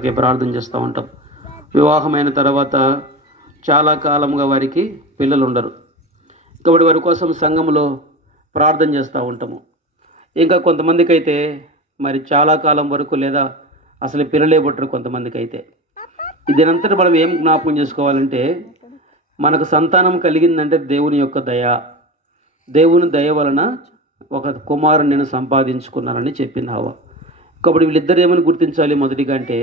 ప్రార్థన చేస్తూ ఉంటాం. వివాహమైన తర్వాత చాలా కాలంగా వారికి పిల్లలు ఉండరు కాబట్టి వారి కోసం సంఘంలో ప్రార్థన చేస్తూ ఉంటాము. ఇంకా కొంతమందికి అయితే మరి చాలా కాలం వరకు లేదా అసలు పిల్లలే పుట్టరు కొంతమందికి అయితే. దీనంతటా మనం ఏం జ్ఞాపకం చేసుకోవాలంటే మనకు సంతానం కలిగిందంటే దేవుని యొక్క దయ. దేవుని దయ వలన ఒక కుమారుని నేను సంపాదించుకున్నానని చెప్పింది హవ్వ. కాబట్టి వీళ్ళిద్దరు ఏమని గుర్తించాలి మొదటిగా అంటే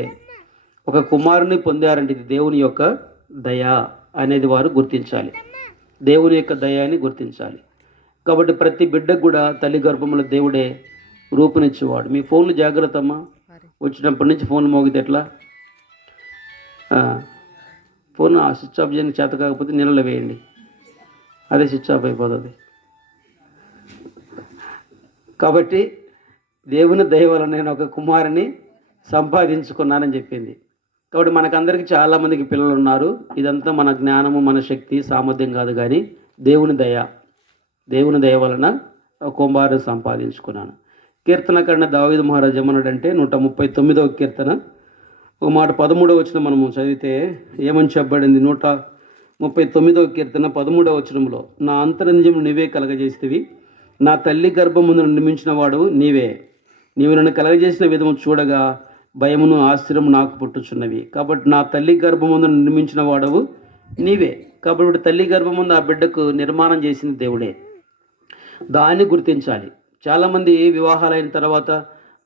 ఒక కుమారుని పొందారంటే ఇది దేవుని యొక్క దయ అనేది వారు గుర్తించాలి. దేవుని యొక్క దయ అని గుర్తించాలి. కాబట్టి ప్రతి బిడ్డకు కూడా తల్లి గర్భంలో దేవుడే రూపునిచ్చేవాడు. మీ ఫోన్లు జాగ్రత్త అమ్మా, వచ్చినప్పటి నుంచి ఫోన్ మోగితే ఎట్లా, ఫోన్ స్విచ్ ఆఫ్ చేయడానికి చేత కాకపోతే నీళ్ళలో వేయండి, అదే స్విచ్ ఆఫ్ అయిపోతుంది. కాబట్టి దేవుని దయ వలన నేను ఒక కుమారుని సంపాదించుకున్నానని చెప్పింది. కాబట్టి మనకందరికీ చాలామందికి పిల్లలు ఉన్నారు. ఇదంతా మన జ్ఞానము, మన శక్తి, సామర్థ్యం కాదు, కానీ దేవుని దయ వలన ఒక కుమారుని సంపాదించుకున్నాను. కీర్తనకారుడైన దావీదు మహారాజు ఏమన్నాడంటే 139వ కీర్తన ఒక మాట 13వ వచనం మనము చదివితే ఏమని చెప్పబడింది? 139వ కీర్తన 13వ వచనంలో, నా అంతరంజం నీవే కలగజేసితివి, నా తల్లి గర్భమును నిర్మించిన వాడు నీవే, నీవు నన్ను కలగజేసిన విధము చూడగా భయమును ఆశ్చర్యము నాకు పుట్టుచున్నవి. కాబట్టి నా తల్లి గర్భమును నిర్మించిన వాడవు నీవే. కాబట్టి తల్లి గర్భముందు ఆ బిడ్డకు నిర్మాణం చేసింది దేవుడే. దాన్ని గుర్తించాలి. చాలామంది వివాహాలైన తర్వాత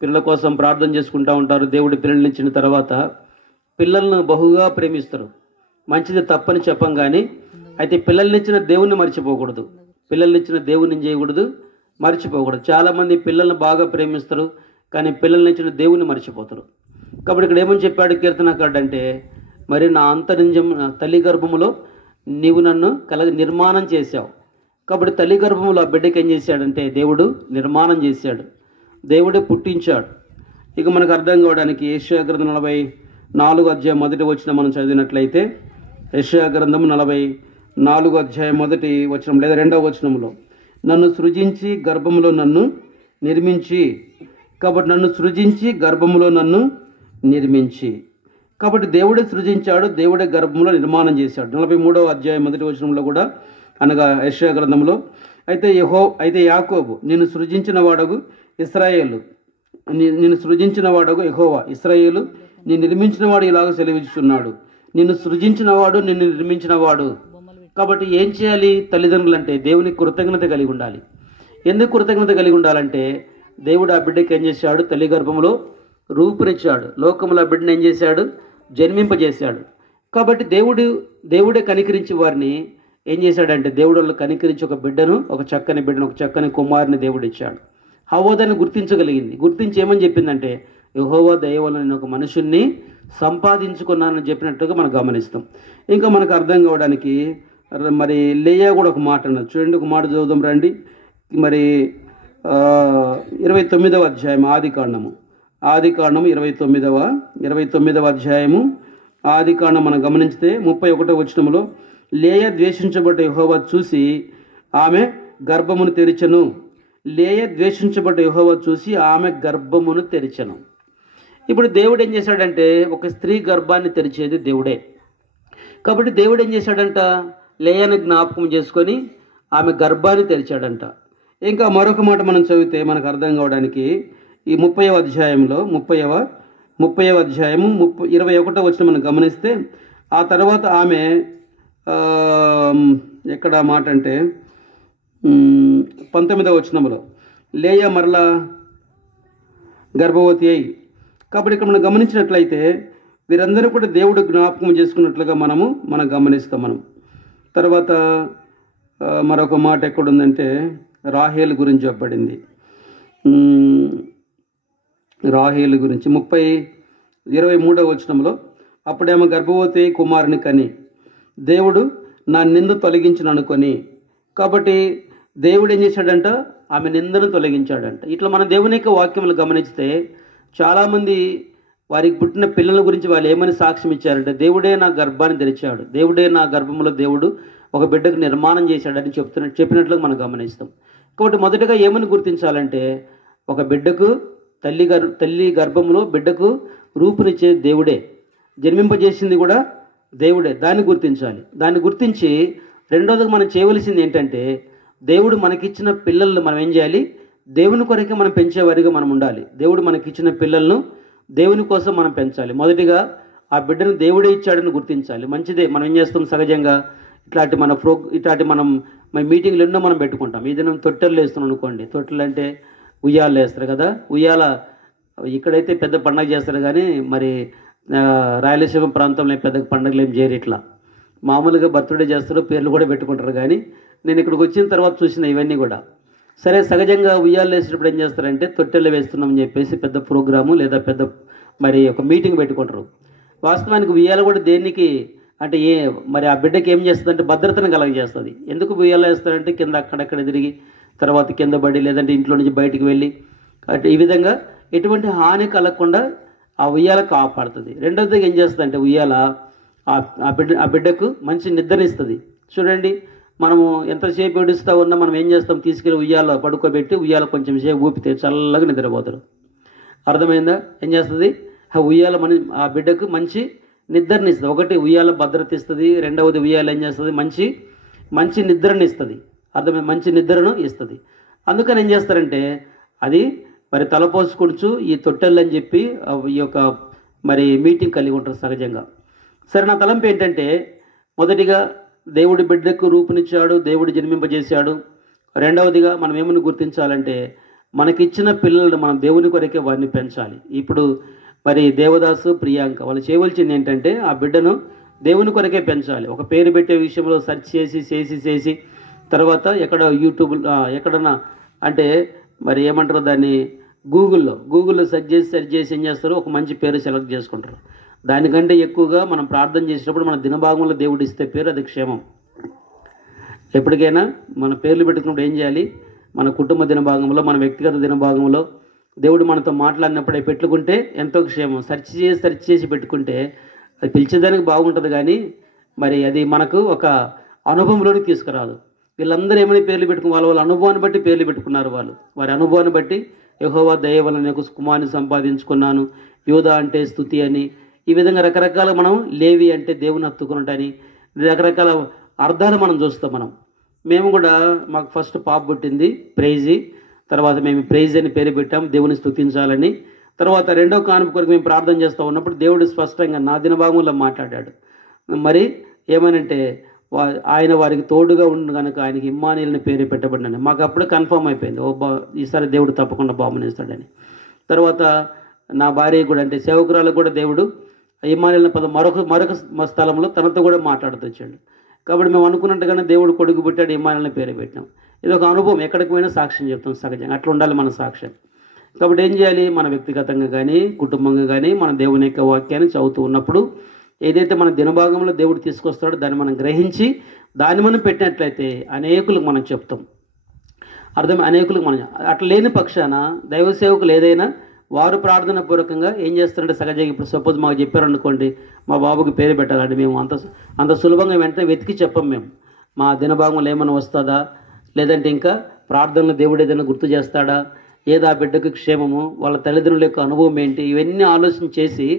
పిల్లల కోసం ప్రార్థన చేసుకుంటూ ఉంటారు. దేవుడి పిల్లల్ని ఇచ్చిన తర్వాత పిల్లలను బహుగా ప్రేమిస్తారు. మంచిది తప్పని చెప్పం, కానీ అయితే పిల్లల్ని ఇచ్చిన దేవుణ్ణి మర్చిపోకూడదు. పిల్లల్ని ఇచ్చిన దేవుణ్ణి చేయకూడదు, మర్చిపోకూడదు. చాలామంది పిల్లల్ని బాగా ప్రేమిస్తారు, కానీ పిల్లల్ని ఇచ్చిన దేవుణ్ణి మర్చిపోతారు. కాబట్టి ఇక్కడ ఏమని చెప్పాడు కీర్తనకారుడు అంటే, మరి నా అంతరింజం తల్లి గర్భములో నీవు నన్ను నిర్మాణం చేశావు. కాబట్టి తల్లి గర్భములో ఆ బిడ్డకి ఏం చేశాడంటే దేవుడు నిర్మాణం చేశాడు, దేవుడే పుట్టించాడు. ఇక మనకు అర్థం కావడానికి యెషయా గ్రంథం 44వ అధ్యాయం 1వ వచనం మనం చదివినట్లయితే, యెషయా గ్రంథం 44వ అధ్యాయం 1వ వచనం లేదా 2వ వచనంలో, నన్ను సృజించి గర్భములో నన్ను నిర్మించి. కాబట్టి నన్ను సృజించి గర్భములో నన్ను నిర్మించి. కాబట్టి దేవుడే సృజించాడు, దేవుడే గర్భంలో నిర్మాణం చేశాడు. 43వ అధ్యాయం 1వ వచనంలో కూడా, అనగా యెషయా గ్రంథంలో, అయితే యాకోబు నిన్ను సృజించిన వాడగు ఇశ్రాయేలు, నిన్ను సృజించిన వాడగు యెహోవా, ఇశ్రాయేలు నిన్ను నిర్మించిన వాడు ఇలాగ సెలవిస్తున్నాడు, నిన్ను సృజించిన వాడు, నిన్ను నిర్మించిన వాడు. కాబట్టి ఏం చేయాలి తల్లిదండ్రులు అంటే దేవునికి కృతజ్ఞత కలిగి ఉండాలి. ఎందుకు కృతజ్ఞత కలిగి ఉండాలంటే దేవుడు ఆ బిడ్డకి ఏం చేశాడు? తల్లి గర్భంలో రూపునిచ్చాడు. లోకంలో ఆ బిడ్డను ఏం చేశాడు? జన్మింపజేశాడు. కాబట్టి దేవుడే కనికరించి వారిని ఏం చేశాడంటే దేవుడు వాళ్ళు కనికరించి ఒక బిడ్డను, ఒక చక్కని కుమారుని దేవుడు ఇచ్చాడు. హవ్వ దాన్ని గుర్తించగలిగింది. గుర్తించి ఏమని చెప్పిందంటే, యెహోవా దయ వలన నేను ఒక మనుషుణ్ణి సంపాదించుకున్నానని చెప్పినట్టుగా మనం గమనిస్తాం. ఇంకా మనకు అర్థం కావడానికి మరి లేయా కూడా ఒక మాట అన్నది. చూడండి, ఒక మాట చదువుదాం రండి. మరి 29వ అధ్యాయం ఆదికాండము 29వ అధ్యాయము ఆదికాండం మనం గమనించితే 31వ వచనంలో, లేయ ద్వేషించబడ్డ యెహోవా చూసి ఆమె గర్భమును తెరిచెను. లేయ ద్వేషించబడ్డ యెహోవా చూసి ఆమె గర్భమును తెరిచెను. ఇప్పుడు దేవుడు ఏం చేశాడంటే ఒక స్త్రీ గర్భాన్ని తెరిచేది దేవుడే. కాబట్టి దేవుడు ఏం చేశాడంట? లేయను జ్ఞాపకం చేసుకొని ఆమె గర్భాన్ని తెరిచాడంట. ఇంకా మరొక మాట మనం చదివితే మనకు అర్థం కావడానికి ఈ 30వ అధ్యాయంలో 30వ అధ్యాయము 21వ వచనం మనం గమనిస్తే, ఆ తర్వాత ఆమె ఎక్కడ మాట అంటే 19వ వచనంలో లేయ మరలా గర్భవతి అయి. కాబట్టి ఇక్కడ మనం గమనించినట్లయితే వీరందరూ కూడా దేవుడు జ్ఞాపకం చేసుకున్నట్లుగా మనం గమనిస్తాం. తర్వాత మరొక మాట ఎక్కడుందంటే రాహేలు గురించి చెప్పబడింది. రాహేలు గురించి 23వ వచనంలో, అప్పుడేమో గర్భవతి కుమారుని కని దేవుడు నా నింద తొలగించిన అనుకొని. కాబట్టి దేవుడు ఏం చేశాడంట? ఆమె నిందను తొలగించాడంట. ఇట్లా మన దేవుని యొక్క వాక్యములు గమనిస్తే చాలామంది వారికి పుట్టిన పిల్లల గురించి వాళ్ళు ఏమని సాక్ష్యం ఇచ్చారంటే, దేవుడే నా గర్భాన్ని తెరిచాడు, దేవుడే నా గర్భంలో దేవుడు ఒక బిడ్డకు నిర్మాణం చేశాడని చెప్పినట్లుగా మనం గమనిస్తాం. కాబట్టి మొదటగా ఏమని గుర్తించాలంటే ఒక బిడ్డకు తల్లి గర్భంలో బిడ్డకు రూపునిచ్చే దేవుడే, జన్మింపజేసింది కూడా దేవుడే. దాన్ని గుర్తించాలి. దాన్ని గుర్తించి రెండోదిగా మనం చేయవలసింది ఏంటంటే, దేవుడు మనకిచ్చిన పిల్లలను మనం ఏం చేయాలి? దేవుని కొరకే మనం పెంచేవారిగా మనం ఉండాలి. దేవుడు మనకిచ్చిన పిల్లలను దేవుని కోసం మనం పెంచాలి. మొదటిగా ఆ బిడ్డను దేవుడే ఇచ్చాడని గుర్తించాలి. మంచిదే. మనం ఏం చేస్తాం? సహజంగా ఇట్లాంటి మనం మీటింగ్లు ఎన్నో మనం పెట్టుకుంటాం. ఈ దినం తొట్టెలు వేస్తున్నాం అనుకోండి. తొట్టెలు అంటే ఉయ్యాలు వేస్తారు కదా. ఉయ్యాల ఇక్కడైతే పెద్ద పండగ చేస్తారు, కానీ మరి రాయలసీమ ప్రాంతంలో పెద్ద పండుగలు ఏం చేయరు. ఇట్లా మామూలుగా బర్త్డే చేస్తారు, పేర్లు కూడా పెట్టుకుంటారు. కానీ నేను ఇక్కడికి వచ్చిన తర్వాత చూసిన ఇవన్నీ కూడా సరే. సహజంగా ఉయ్యాలు వేసేటప్పుడు ఏం చేస్తారంటే తొట్టెలు వేస్తున్నామని చెప్పేసి పెద్ద ప్రోగ్రాము లేదా పెద్ద మరి ఒక మీటింగ్ పెట్టుకుంటారు. వాస్తవానికి ఉయ్యాల కూడా దేనికి అంటే మరి ఆ బిడ్డకి ఏం చేస్తుంది అంటే భద్రతను కలగజేస్తుంది. ఎందుకు ఉయ్యాలు వేస్తారంటే కింద అక్కడక్కడ తిరిగి తర్వాత కింద పడి లేదంటే ఇంట్లో నుంచి బయటికి వెళ్ళి అంటే ఈ విధంగా ఎటువంటి హాని కలగకుండా ఆ ఉయ్యాల కాపాడుతుంది. రెండవదిగా ఏం చేస్తుంది అంటే ఉయ్యాల ఆ బిడ్డకు మంచి నిద్రనిస్తుంది. చూడండి, మనము ఎంతసేపు ఏడుస్తూ ఉన్నా మనం ఏం చేస్తాం? తీసుకెళ్ళి ఉయ్యాల పడుకోబెట్టి ఉయ్యాల కొంచెం సేపు ఊపితే చల్లగా నిద్రపోతారు. అర్థమైందా? ఏం చేస్తుంది? ఆ ఉయ్యాల ఆ బిడ్డకు మంచి నిద్రనిస్తుంది. ఒకటి ఉయ్యాల భద్రత ఇస్తుంది, రెండవది ఉయ్యాల ఏం చేస్తుంది? మంచి నిద్రనిస్తుంది. అర్థమైంది? మంచి నిద్రను ఇస్తుంది. అందుకని ఏం చేస్తారంటే అది మరి తలపోసుకొడుచు ఈ తొట్టెళ్ళు అని చెప్పి ఈ యొక్క మరి మీటింగ్ కలిగి ఉంటారు సహజంగా. సరే, నా తలంపు ఏంటంటే మొదటిగా దేవుడి బిడ్డకు రూపునిచ్చాడు, దేవుడు జన్మింపజేశాడు. రెండవదిగా మనం ఏమని గుర్తించాలంటే మనకిచ్చిన పిల్లలను మనం దేవుని కొరకే వారిని పెంచాలి. ఇప్పుడు మరి దేవదాసు, ప్రియాంక వాళ్ళు చేయవలసింది ఏంటంటే ఆ బిడ్డను దేవుని కొరకే పెంచాలి. ఒక పేరు పెట్టే విషయంలో సెర్చ్ చేసి తర్వాత ఎక్కడ ఎక్కడన్నా అంటే మరి ఏమంటారు దాన్ని గూగుల్లో సెర్చ్ చేసి ఏం చేస్తారు? ఒక మంచి పేరు సెలెక్ట్ చేసుకుంటారు. దానికంటే ఎక్కువగా మనం ప్రార్థన చేసినప్పుడు మన దినభాగంలో దేవుడు ఇస్తే పేరు అది క్షేమం. ఎప్పటికైనా మన పేర్లు పెట్టుకున్నప్పుడు ఏం చేయాలి? మన కుటుంబ దినభాగంలో, మన వ్యక్తిగత దినభాగంలో దేవుడు మనతో మాట్లాడినప్పుడు అవి పెట్టుకుంటే ఎంతో క్షేమం. సెర్చ్ చేసి పెట్టుకుంటే అది పిలిచేదానికి బాగుంటుంది, కానీ మరి అది మనకు ఒక అనుభవంలోనికి తీసుకురాదు. వీళ్ళందరూ ఏమైనా పేర్లు పెట్టుకుని వాళ్ళ అనుభవాన్ని బట్టి పేర్లు పెట్టుకున్నారు. వారి అనుభవాన్ని బట్టి యెహోవా దయ వలన నాకు కుమారుని సంపాదించుకున్నాను, యోధా అంటే స్తుతి అని, ఈ విధంగా రకరకాల మనం లేవి అంటే దేవుని హత్తుకున్నట్టని రకరకాల అర్థాలు మనం చూస్తాం. మేము కూడా మాకు ఫస్ట్ పాప పుట్టింది ప్రైజీ, తర్వాత మేము ప్రైజ్ అని పేరు పెట్టాం దేవుని స్తుతించాలని. తర్వాత రెండో కానుక కొరకు మేము ప్రార్థన చేస్తూ ఉన్నప్పుడు దేవుడు స్పష్టంగా నా దినభాగంలో మాట్లాడాడు. మరి ఏమనంటే ఆయన వారికి తోడుగా ఉండు కనుక ఆయనకి ఇమ్మానుయేలుని పేరు పెట్టబడినని మాకు అప్పుడే కన్ఫర్మ్ అయిపోయింది. ఈసారి దేవుడు తప్పకుండా బాగునిస్తాడని. తర్వాత నా భార్య కూడా అంటే సేవకురాలకు కూడా దేవుడు ఇమ్మానుయేలుని పద మరొక స్థలంలో తనతో కూడా మాట్లాడుతూ వచ్చాడు. కాబట్టి మేము అనుకున్నట్టుగానే దేవుడు కొడుకు పుట్టాడు, ఇమ్మానుయేలుని పేరు పెట్టాం. ఇది ఒక అనుభవం. ఎక్కడికి పోయినా సాక్ష్యం చెప్తాం సహజంగా. అట్లా ఉండాలి మన సాక్ష్యం. కాబట్టి ఏం చేయాలి? మన వ్యక్తిగతంగా కానీ కుటుంబంగా కానీ మన దేవుని యొక్క వాక్యాన్ని చదువుతూ ఉన్నప్పుడు ఏదైతే మన దినభాగంలో దేవుడు తీసుకొస్తాడో దాన్ని మనం గ్రహించి దాన్ని మనం పెట్టినట్లయితే అనేకులకు మనం చెప్తాం. అనేకులకు మనం అట్లా లేని పక్షాన దైవ సేవకులు ఏదైనా వారు ప్రార్థన పూర్వకంగా ఏం చేస్తారంటే సహజంగా ఇప్పుడు సపోజ్ మాకు చెప్పారనుకోండి, మా బాబుకి పేరు పెట్టాలంటే మేము అంత సులభంగా వెంటనే వెతికి చెప్పం. మేము మా దినభాగంలో ఏమైనా వస్తుందా, లేదంటే ఇంకా ప్రార్థనలో దేవుడు ఏదైనా గుర్తు చేస్తాడా, ఏదా బిడ్డకు క్షేమము, వాళ్ళ తల్లిదండ్రుల యొక్క అనుభవం ఏంటి, ఇవన్నీ ఆలోచన చేసి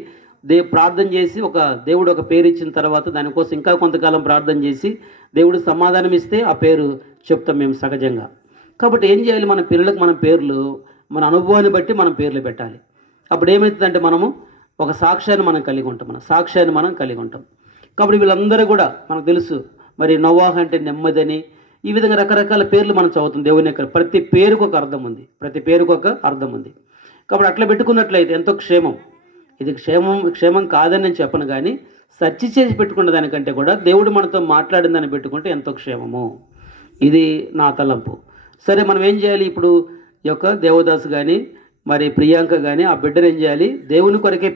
ప్రార్థన చేసి దేవుడు ఒక పేరు ఇచ్చిన తర్వాత దానికోసం ఇంకా కొంతకాలం ప్రార్థన చేసి దేవుడు సమాధానం ఇస్తే ఆ పేరు చెప్తాం మేము సహజంగా. కాబట్టి ఏం చేయాలి? మన పిల్లలకు మన పేర్లు మన అనుభవాన్ని బట్టి మనం పేర్లు పెట్టాలి. అప్పుడు ఏమవుతుందంటే మనము ఒక సాక్ష్యాన్ని మనం కలిగి ఉంటాం. కాబట్టి వీళ్ళందరూ కూడా మనకు తెలుసు. మరి నోవాహు అంటే నెమ్మదని, ఈ విధంగా రకరకాల పేర్లు మనం చదువుతాం. దేవుని యొక్క ప్రతి పేరుకు ఒక అర్థం ఉంది. కాబట్టి అట్లా పెట్టుకున్నట్లయితే ఎంతో క్షేమం. ఇది క్షేమం కాదని నేను చెప్పను, కానీ సెర్చ్ చేసి పెట్టుకున్న దానికంటే కూడా దేవుడు మనతో మాట్లాడిందని పెట్టుకుంటే ఎంతో క్షేమము. ఇది నా తలంపు. సరే, మనం ఏం చేయాలి? ఇప్పుడు ఈ యొక్క దేవదాసు కానీ మరి ప్రియాంక కానీ ఆ బిడ్డను ఏం చేయాలి? దేవుని కొరకే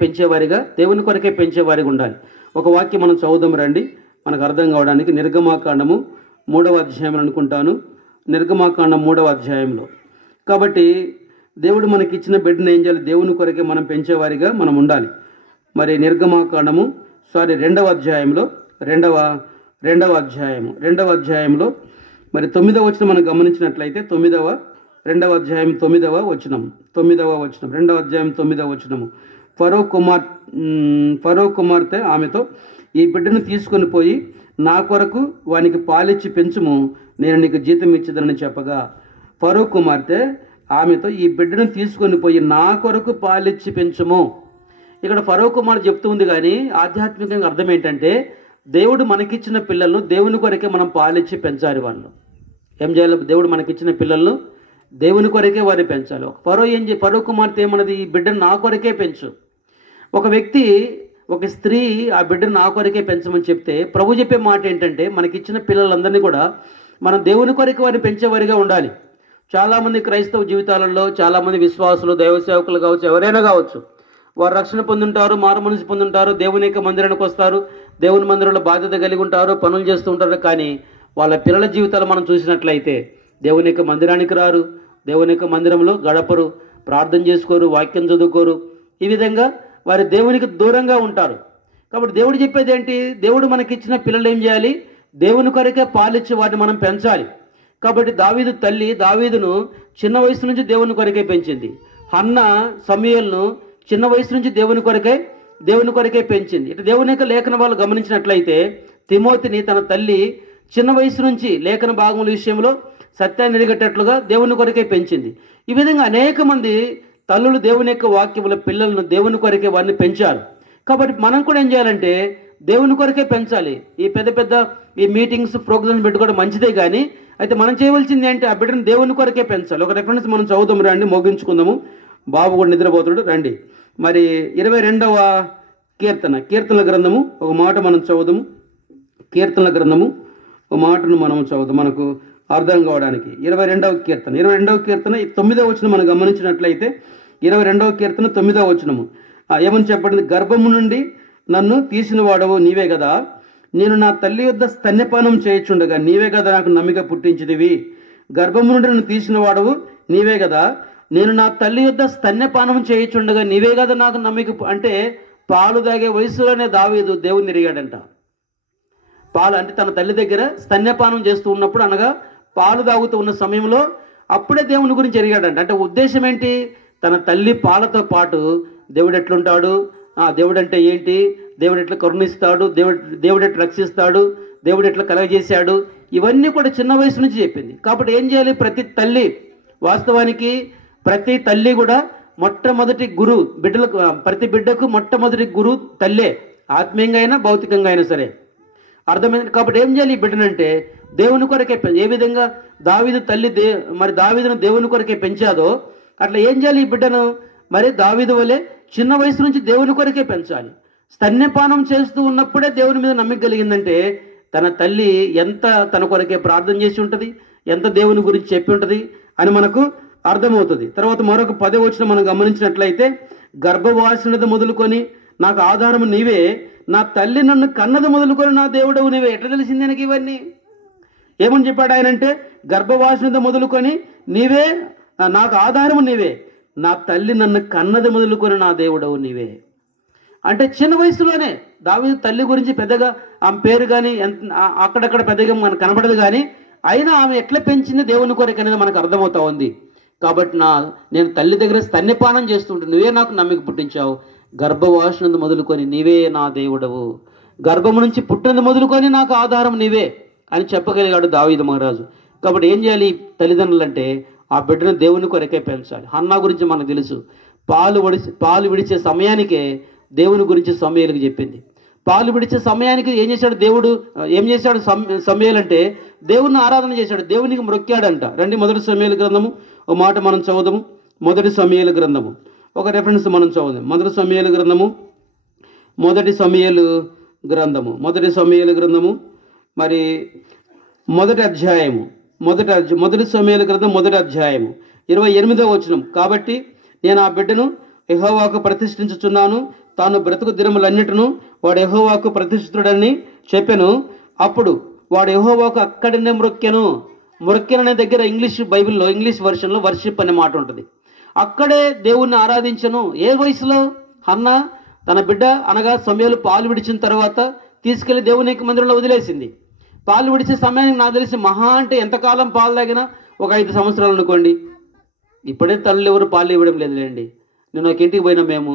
పెంచేవారిగా ఉండాలి. ఒక వాక్యం మనం చదువుదాం రండి, మనకు అర్థం కావడానికి. నిర్గమాకాండము 3వ అధ్యాయం అనుకుంటాను. నిర్గమాకాండం 3వ అధ్యాయంలో. కాబట్టి దేవుడు మనకి ఇచ్చిన బిడ్డను ఏం చేయాలి? దేవుని కొరకే మనం పెంచేవారిగా మనం ఉండాలి. మరి నిర్గమాకాండము 2వ అధ్యాయంలో మరి 9వ వచనం మనం గమనించినట్లయితే 2వ అధ్యాయం 9వ వచనం 2వ అధ్యాయం 9వ వచనము. ఫరో కుమార్తె ఆమెతో, ఈ బిడ్డను తీసుకొని పోయి నా కొరకు వానికి పాలిచ్చి పెంచుము, నేను నీకు జీతం ఇచ్చేదనని చెప్పగా, ఫరో కుమార్తె ఆమెతో, ఈ బిడ్డను తీసుకొని పోయి నా కొరకు పాలిచ్చి పెంచుము. ఇక్కడ ఫరో కుమార్ చెప్తూ ఉంది, కానీ ఆధ్యాత్మికంగా అర్థం ఏంటంటే దేవుడు మనకిచ్చిన పిల్లలను దేవుని కొరకే మనం పాలిచ్చి పెంచాలి. వాళ్ళు ఏం చేయాలి? దేవుడు మనకిచ్చిన పిల్లలను దేవుని కొరకే వారిని పెంచాలి. ఫరో కుమార్తె ఏమన్నది? ఈ బిడ్డను నా కొరకే పెంచు. ఒక వ్యక్తి, ఒక స్త్రీ ఆ బిడ్డను నా కొరకే పెంచమని చెప్తే ప్రభు చెప్పే మాట ఏంటంటే మనకిచ్చిన పిల్లలందరినీ కూడా మనం దేవుని కొరకే వారిని పెంచేవారిగా ఉండాలి. చాలామంది క్రైస్తవ జీవితాలలో చాలామంది విశ్వాసులు, దైవ సేవకులు కావచ్చు, ఎవరైనా కావచ్చు, వారు రక్షణ పొందుంటారు, మారు మనసు పొందుంటారు, దేవుని యొక్క మందిరానికి వస్తారు, దేవుని మందిరంలో బాధ్యత కలిగి ఉంటారు, పనులు చేస్తూ ఉంటారు. కానీ వాళ్ళ పిల్లల జీవితాలు మనం చూసినట్లయితే దేవుని యొక్క మందిరానికి రారు, దేవుని యొక్క మందిరంలో గడపరు, ప్రార్థన చేసుకోరు, వాక్యం చదువుకోరు. ఈ విధంగా వారి దేవునికి దూరంగా ఉంటారు. కాబట్టి దేవుడు చెప్పేది ఏంటి? దేవుడు మనకిచ్చిన పిల్లలు ఏం చేయాలి? దేవుని కొరకే పాలిచ్చి వాటిని మనం పెంచాలి. కాబట్టి దావీదు తల్లి దావీదును చిన్న వయసు నుంచి దేవుని కొరకే పెంచింది. హన్న సమూయేలును చిన్న వయసు నుంచి దేవుని కొరకే పెంచింది. ఇటు దేవుని యొక్క లేఖన వాళ్ళు గమనించినట్లయితే తిమోతిని తన తల్లి చిన్న వయసు నుంచి లేఖన భాగముల విషయంలో సత్యాన్ని ఎరిగేటట్లుగా దేవుని కొరకే పెంచింది. ఈ విధంగా అనేక మంది తల్లులు దేవుని యొక్క వాక్యముల పిల్లలను దేవుని కొరకే వారిని పెంచారు. కాబట్టి మనం కూడా ఏం చేయాలంటే దేవుని కొరకే పెంచాలి. ఈ పెద్ద మీటింగ్స్, ప్రోగ్రామ్స్ పెట్టుకోవడం మంచిదే, కానీ అయితే మనం చేయవలసింది ఏంటి? ఆ బిడ్డను దేవుని కొరకే పెంచాలి. ఒక రెఫరెన్స్ మనం చదువుదాము రండి, ముగించుకుందాము. బాబు కూడా నిద్రపోతాడు రండి. మరి 22వ కీర్తనల గ్రంథము ఒక మాట మనం చదువుదాము. కీర్తనల గ్రంథము ఒక మాటను మనం చదువుదాం మనకు అర్థం కావడానికి. 22వ కీర్తన 9వ వచనం మనం గమనించినట్లయితే 22వ కీర్తన 9వ వచనము ఏమని చెప్పండి? గర్భము నుండి నన్ను తీసిన వాడవు నీవే కదా, నేను నా తల్లి యొద్ద స్తన్యపానం చేయుచుండగా నీవే కదా నాకు నమ్మిక పుట్టించిదివి. గర్భము నుండి నన్ను తీసిన వాడవు నీవే కదా, నేను నా తల్లి యొద్ద స్తన్యపానం చేయుచుండగా నీవే కదా నాకు నమ్మిక. అంటే పాలు తాగే వయసులోనే దావీదు దేవుని ఎరిగాడంట. పాలు అంటే తన తల్లి దగ్గర స్తన్యపానం చేస్తూ ఉన్నప్పుడు, అనగా పాలు తాగుతూ ఉన్న సమయంలో అప్పుడే దేవుని గురించి ఎరిగాడంట. అంటే ఉద్దేశం ఏంటి? తన తల్లి పాలతో పాటు దేవుడు ఎట్లుంటాడు, దేవుడు అంటే ఏంటి, దేవుడు ఎట్లా కరుణిస్తాడు, దేవుడు ఎట్లా రక్షిస్తాడు, దేవుడు ఎట్లా కలగజేశాడు, ఇవన్నీ కూడా చిన్న వయసు నుంచి చెప్పింది. కాబట్టి ఏం చేయాలి? ప్రతి తల్లి కూడా మొట్టమొదటి గురు బిడ్డలకు, ప్రతి బిడ్డకు మొట్టమొదటి గురు తల్లే, ఆత్మీయంగా అయినా భౌతికంగా అయినా సరే. అర్థమైంది? కాబట్టి ఏం చేయాలి? ఈ బిడ్డనంటే దేవుని కొరకే ఏ విధంగా దావీదు తల్లి మరి దావీదును దేవుని కొరకే పెంచాదో అట్లా ఏం చేయాలి? ఈ బిడ్డను మరి దావీదు వలె చిన్న వయసు నుంచి దేవుని కొరకే పెంచాలి. స్తన్యపానం చేస్తూ ఉన్నప్పుడే దేవుని మీద నమ్మిక కలిగిందంటే తన తల్లి ఎంత తన కొరకే ప్రార్థన చేసి ఉంటుంది, ఎంత దేవుని గురించి చెప్పి ఉంటుంది అని మనకు అర్థమవుతుంది. తర్వాత మరొక 10వ వచనం మనం గమనించినట్లయితే, గర్భవాసినది మొదలుకొని నాకు ఆధారం నీవే, నా తల్లి నన్ను కన్నది మొదలుకొని నా దేవుడవు నీవే. ఎట్లా తెలిసింది నాకు ఇవన్నీ? ఏమని చెప్పాడు ఆయన అంటే, గర్భవాసినది మొదలుకొని నీవే, నాకు ఆధారము నీవే, నా తల్లి నన్ను కన్నది మొదలుకొని నా దేవుడవు నీవే. అంటే చిన్న వయసులోనే దావీదు తల్లి గురించి పెద్దగా ఆమె పేరు కానీ అక్కడక్కడ పెద్దగా మనకు కనబడదు, కానీ అయినా ఆమె ఎట్లా పెంచింది దేవుని కొరకు అనేది మనకు అర్థమవుతా ఉంది. కాబట్టి నేను తల్లి దగ్గర స్తన్యపానం చేస్తుంటే నువ్వే నాకు నమ్మిక పుట్టించావు, గర్భవాసినది మొదలుకొని నీవే నా దేవుడవు, గర్భము నుంచి పుట్టినది మొదలుకొని నాకు ఆధారం నీవే అని చెప్పగలిగాడు దావీదు మహారాజు. కాబట్టి ఏం చేయాలి తల్లిదండ్రులు అంటే ఆ బిడ్డను దేవుని కొరకే పెంచాలి. హన్నా గురించి మనకు తెలుసు, పాలు విడిచే సమయానికే దేవుని గురించి సమూయేలుకు చెప్పింది. పాలు విడిచే సమయానికి ఏం చేశాడు దేవుడు? సమూయేలు అంటే దేవుని ఆరాధన చేశాడు, దేవునికి మ్రొక్కాడంట. రండి మొదటి సమూయేలు గ్రంథము ఒక మాట మనం చదువుదాము. మొదటి సమూయేలు గ్రంథము ఒక రెఫరెన్స్ మనం చదువుదాం. మొదటి సమూయేలు గ్రంథము మరి మొదటి అధ్యాయము 28వ వచనం. కాబట్టి నేను ఆ బిడ్డను యెహోవాకు ప్రతిష్ఠించుచున్నాను, తాను బ్రతుకు దినములన్నిటిను వాడు యెహోవాకు ప్రతిష్ఠితుడని చెప్పెను. అప్పుడు వాడు యెహోవాకు అక్కడనే మొరక్కెను అనే దగ్గర బైబిల్లో ఇంగ్లీష్ వర్షన్లో వర్షిప్ అనే మాట ఉంటుంది. అక్కడే దేవుణ్ణి ఆరాధించను. ఏ వయసులో? హన్నా తన బిడ్డ అనగా సమూయేలు పాలు విడిచిన తర్వాత తీసుకెళ్లి దేవుని యొక్క మందిరంలో వదిలేసింది. పాలు విడిచే సమయానికి నాకు తెలిసి మహా అంటే ఎంతకాలం పాలు తాగినా ఒక 5 సంవత్సరాలు అనుకోండి. ఇప్పుడే తల్లి ఎవరు పాలు ఇవ్వడం లేదులేండి. నేను ఒక ఇంటికి పోయినా మేము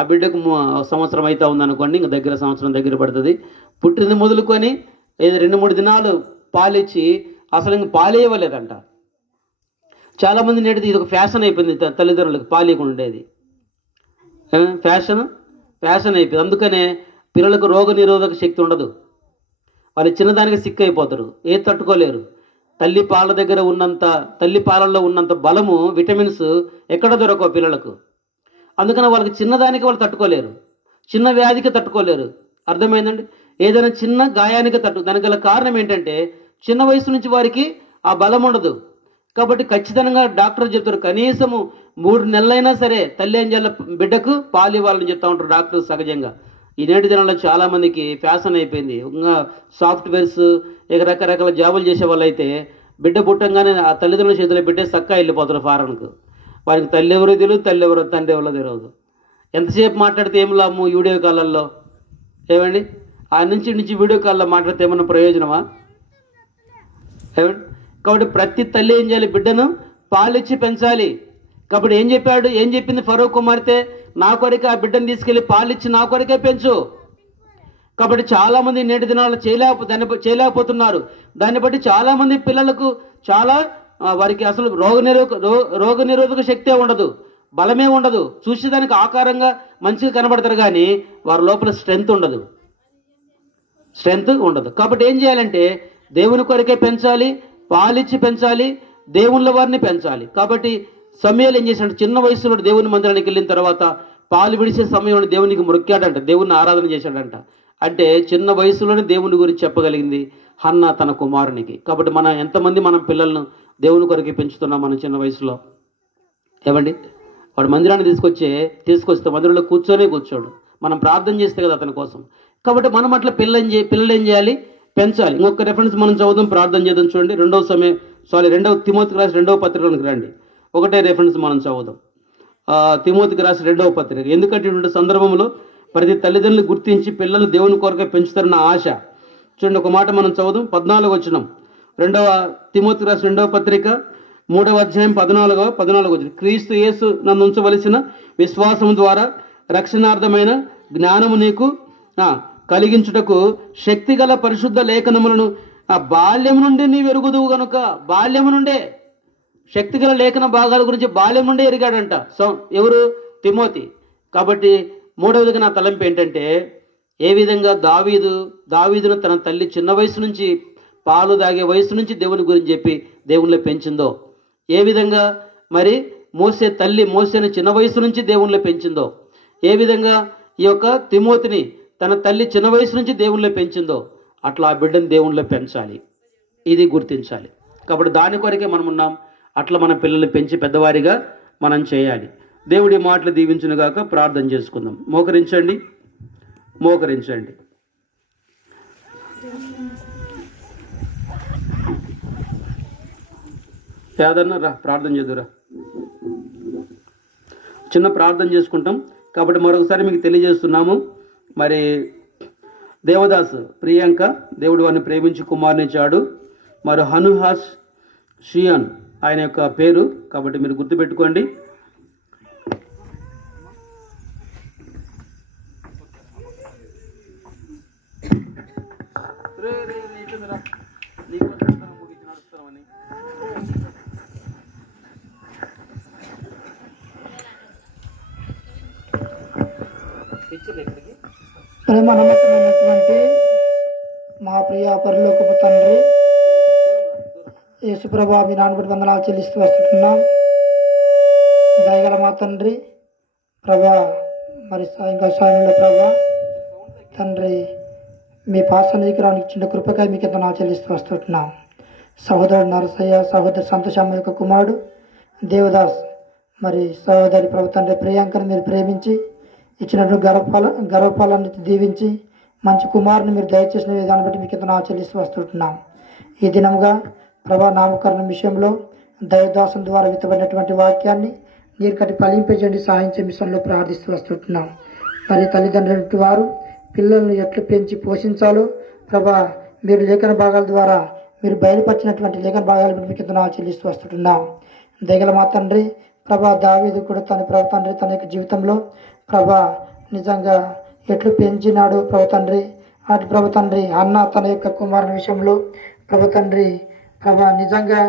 ఆ బిడ్డకు సంవత్సరం అయితే ఉందనుకోండి, ఇంక దగ్గర సంవత్సరం దగ్గర పడుతుంది. పుట్టింది మొదలుకొని 2-3 దినాలు పాలిచ్చి అసలు ఇంక పాలేయవలేదంట. చాలామంది నేటిది ఇది ఒక ఫ్యాషన్ అయిపోయింది, తల్లిదండ్రులకు పాలీయకుండా ఉండేది ఫ్యాషన్ అయిపోయింది. అందుకనే పిల్లలకు రోగ నిరోధక శక్తి ఉండదు, వాళ్ళు చిన్నదానికి సిక్ అయిపోతారు, ఏది తట్టుకోలేరు. తల్లి పాలల్లో ఉన్నంత బలము, విటమిన్స్ ఎక్కడ దొరకవు పిల్లలకు. అందుకని వాళ్ళకి చిన్నదానికి వాళ్ళు తట్టుకోలేరు, చిన్న వ్యాధికి తట్టుకోలేరు. అర్థమైందండి? ఏదైనా చిన్న గాయానికి దానికి గల కారణం ఏంటంటే చిన్న వయసు నుంచి వారికి ఆ బలం ఉండదు. కాబట్టి ఖచ్చితంగా డాక్టర్ చెప్తారు, కనీసము 3 నెలలైనా సరే తల్లి ఏం చేయాలి, బిడ్డకు పాలు ఇవ్వాలని చెప్తా ఉంటారు డాక్టర్. సహజంగా ఈ నేటి దినాల్లో చాలామందికి ఫ్యాషన్ అయిపోయింది. ఇంకా సాఫ్ట్వేర్స్ ఇక రకరకాల జాబులు చేసే వాళ్ళు అయితే బిడ్డ పుట్టంగానే ఆ తల్లిదండ్రుల చేతిలో బిడ్డే చక్కగా వెళ్ళిపోతారు ఫారెన్కు. వారికి తల్లి ఎవరో తెలియదు, తండ్రి ఎవరో తెలియదు. ఎంతసేపు మాట్లాడితే ఏం లాభము వీడియో కాలల్లో? ఏమండి, ఆ నుంచి వీడియో కాల్లో మాట్లాడితే ఏమన్నా ప్రయోజనమా? ఏమండి? కాబట్టి ప్రతి తల్లి ఏం చేయాలి, బిడ్డను పాలిచ్చి పెంచాలి. కాబట్టి ఏం చెప్పింది ఫరో కుమార్తె, నా కొరకే ఆ బిడ్డను తీసుకెళ్ళి పాలిచ్చి నా కొరకే పెంచు. కాబట్టి చాలామంది నేటి దినాల్లో చేయలేకపోతున్నారు. దాన్ని బట్టి చాలామంది పిల్లలకు వారికి అసలు రోగ నిరోధక శక్తే ఉండదు, బలమే ఉండదు. చూసేదానికి ఆకారంగా మంచిగా కనబడతారు కానీ వారి లోపల స్ట్రెంగ్త్ ఉండదు. కాబట్టి ఏం చేయాలంటే దేవుని కొరకే పెంచాలి, పాలిచ్చి పెంచాలి, దేవుళ్ళ వారిని పెంచాలి. కాబట్టి సమయాలు ఏం చేశాడు, చిన్న వయసులో దేవుని మందిరానికి వెళ్ళిన తర్వాత పాలు విడిసే సమయంలో దేవునికి మొక్కాడంట, దేవుని ఆరాధన చేశాడంట. అంటే చిన్న వయసులోనే దేవుని గురించి చెప్పగలిగింది హన్నా తన కుమారునికి. కాబట్టి ఎంతమంది మనం పిల్లలను దేవుని కొరకే పెంచుతున్నాం మన చిన్న వయసులో? ఏమండి, వాడు మందిరాన్ని తీసుకొస్తే మందిరంలో కూర్చోడు, మనం ప్రార్థన చేస్తే కదా అతని కోసం. కాబట్టి మనం అట్లా పిల్లలు ఏం చేయాలి, పెంచాలి. ఇంకొక రెఫరెన్స్ మనం చదువుదాం, ప్రార్థన చేద్దాం. చూడండి 2 తిమోతికి రాసి 2వ పత్రికలోనికి రండి. ఒకటే రెఫరెన్స్ మనం చదువుదాం, తిమోతికి రాసి 2వ పత్రిక. ఎందుకంటే ఇటువంటి సందర్భంలో ప్రతి తల్లిదండ్రులు గుర్తించి పిల్లలు దేవుని కొరకే పెంచుతారన్న ఆశ. చూడండి, ఒక మాట మనం చదువుదాం, 14వ వచనం, 2వ తిమోతికి రాసి 2వ పత్రిక 3వ అధ్యాయం 14వ వచనం. క్రీస్తు యేసు నన్ను ఉంచవలసిన విశ్వాసము ద్వారా రక్షణార్థమైన జ్ఞానము నీకు కలిగించుటకు శక్తిగల పరిశుద్ధ లేఖనములను ఆ బాల్యం నుండి నీ ఎరుగుదువు గనుక. బాల్యం నుండే శక్తిగల లేఖన భాగాల గురించి బాల్యం నుండే ఎరిగాడంట ఎవరు? తిమోతి. కాబట్టి మూడవదిగా నా తలంపు ఏంటంటే, ఏ విధంగా దావీదును తన తల్లి చిన్న వయసు నుంచి, పాలు తాగే వయసు నుంచి దేవుని గురించి చెప్పి దేవునిలో పెంచిందో, ఏ విధంగా మరి మోసేని చిన్న వయసు నుంచి దేవునిలో పెంచిందో, ఏ విధంగా ఈ యొక్క తిమోతిని తన తల్లి చిన్న వయసు నుంచి దేవునిలో పెంచిందో, అట్లా ఆ బిడ్డను దేవునిలో పెంచాలి. ఇది గుర్తించాలి. కాబట్టి దాని కొరకే మనం ఉన్నాం. అట్లా మన పిల్లల్ని పెంచి పెద్దవారిగా మనం చేయాలి. దేవుడి మాటలు దీవించునుగాక. ప్రార్థన చేసుకుందాం. మోకరించండి. పేదన్న రా, ప్రార్థన చేదురా. చిన్న ప్రార్థన చేసుకుంటాం. కాబట్టి మరొకసారి మీకు తెలియజేస్తున్నాము, మరి దేవదాస్ ప్రియాంక దేవుడు వారిని ప్రేమించి కుమారునిచ్చాడు. మరి హనుహాస్ షియాన్ ఆయన యొక్క పేరు. కాబట్టి మీరు గుర్తుపెట్టుకోండి. ప్రేమ నమ్మకమైనటువంటి మా ప్రియ పరలోకపు తండ్రి యేసుప్రభా, మీ నాన్నబడి వందనాలు చెల్లిస్తూ వస్తున్నాం. దయగల మా తండ్రి ప్రభా, మరి సాయంకాల సమయంలో ప్రభా తండ్రి మీ పాసనీకరానికి ఇచ్చిన కృపకై మీకు ఎంతనాలు చెల్లిస్తూ వస్తున్నాం. సహోదరుడు నరసయ్య, సహోదరు సంతోషమ్మ యొక్క కుమారుడు దేవదాస్, మరి సహోదరి ప్రభు తండ్రి ప్రియాంకను మీరు ప్రేమించి ఇచ్చినటువంటి గర్వఫలాన్ని దీవించి మంచి కుమారుని మీరు దయచేసిన విధాన్ని బట్టి మీకు ఎంతనాలు చెల్లిస్తూ వస్తున్నాం. ఈ దినముగా ప్రభా నామకరణం విషయంలో దైవదాసం ద్వారా విత్తబడినటువంటి వాక్యాన్ని మీరు కట్టి ఫలింపజేయండి, సహాయించే మిషన్లో ప్రార్థిస్తూ వస్తున్నాం. మరి తల్లిదండ్రుల వారు పిల్లలను ఎట్లు పెంచి పోషించాలో ప్రభా మీరు లేఖన భాగాల ద్వారా మీరు బయలుపరిచినటువంటి లేఖన భాగాల మీకు ఎంతనాలు చెల్లిస్తూ వస్తున్నాం. దయగల మా తండ్రి ప్రభా, దావీదు కూడా తన ప్రభు తండ్రి తన యొక్క జీవితంలో ప్రభా నిజంగా ఎట్లు పెంచినాడు ప్రభు తండ్రి. అటు ప్రభు తండ్రి అన్న తన యొక్క కుమారుని విషయంలో ప్రభు తండ్రి ప్రభా నిజంగా